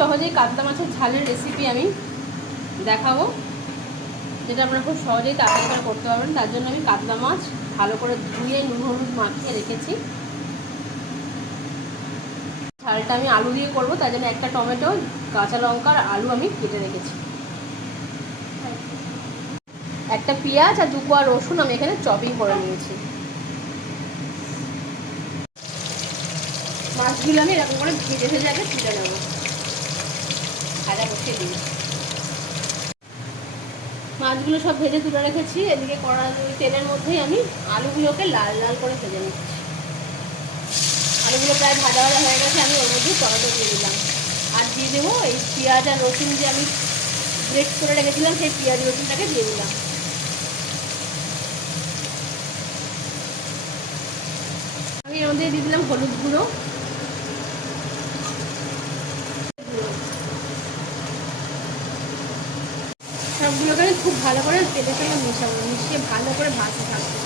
সহজেই কাতলা মাছের ঝালের রেসিপি আমি দেখাবো, যেটা আপনারা খুব সহজেই তাড়াতাড়ি করে করতে পারবেন। তার জন্য আমি কাতলা মাছ ভালো করে ধুয়ে নুন হলুদ মাখিয়ে রেখেছি। ঝালটা আমি আলু দিয়ে করবো, তার জন্য একটা টমেটো, কাঁচা লঙ্কা আর আলু আমি কেটে রেখেছি। একটা পেঁয়াজ আর 2 কোয়া রসুন আমি এখানে চপিং করে নিয়েছি। মাছগুলো আমি এরকম করে ভেজে ভেজে আগে তুলে নেবো, ভাজা বসিয়ে দিই। মাছগুলো সব ভেজে তুলে রেখেছি। এদিকে তেলের মধ্যেই আমি আলুগুলোকে লাল লাল করে ভেজে নিচ্ছি। আলুগুলো প্রায় ভাজা ভাজা হয়ে গেছে, আমি ওর মধ্যে টমেটো দিয়ে দিলাম। আর দিয়ে দেবো এই পেঁয়াজ আর রসুন যে আমি গ্রেট করে রেখেছিলাম, সেই পেঁয়াজ রসুনটাকে দিয়ে দিলাম। আমি এর মধ্যে দিয়ে দিলাম হলুদ গুঁড়ো, সবগুলোকে আমি খুব ভালো করে তেলের সঙ্গে মিশাবো, মিশিয়ে ভালো করে ভাজতে থাকবো।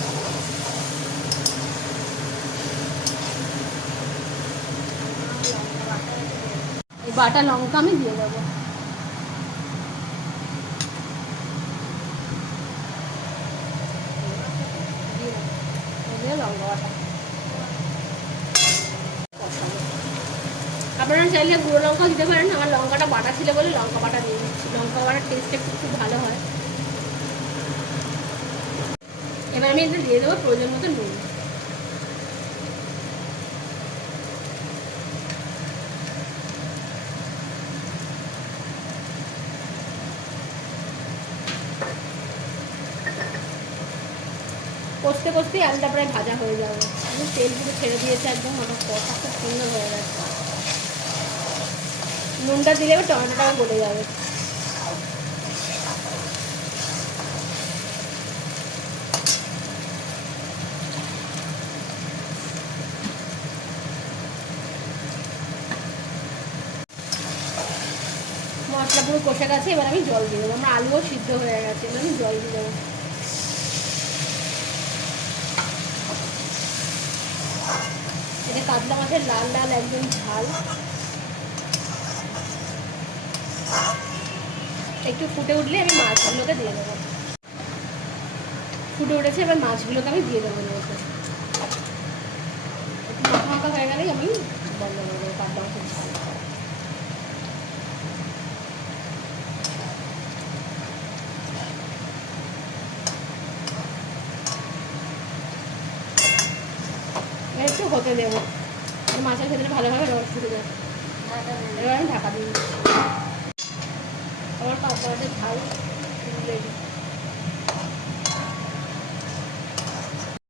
এই বাটা লঙ্কা আমি দিয়ে দেবো। লঙ্কা বাটা আপনারা চাইলে গুঁড়ো লঙ্কাও দিতে পারেন। আমার লঙ্কাটা বাটা ছিল বলে লঙ্কা বাটা দিয়ে দিচ্ছি। লঙ্কা বাটার টেস্টটা খুব ভালো হয়। এবার আমি এটা দিয়ে দেবো প্রয়োজন মতো নুন। কষতে কষতেই আলুটা প্রায় ভাজা হয়ে যাবে। তেল পুরো ছেড়ে দিয়েছে একদম, আমার কষা খুব সুন্দর হয়ে গেছে। নুনটা দিলে এবার টমেটোটাও গলে যাবে। মশলা পুরো কষে গেছে, এবার আমি জল দিয়ে দেবো। আমার আলুও সিদ্ধ হয়ে গেছে, এবার আমি জল দিয়ে দেবো। এটা কাতলা মাছের লাল লাল একদম ঝাল। একটু ফুটে উঠলে আমি মাছগুলোকে দিয়ে দেবো। ফুটে উঠেছে, এবার মাছগুলোকে আমি দিয়ে দেবো। একটু মাখা মাখা হয়ে গেলেই আমি বন্ধ করে দেবো কাতলা মাছের ঝাল। একটু হতে দেবো, মাছের ভেতরে ভালোভাবে রস ঢুকে যাবে। এবার আমি ঢাকা দিয়ে দিচ্ছি। আমার কাতলা মাছের ঝাল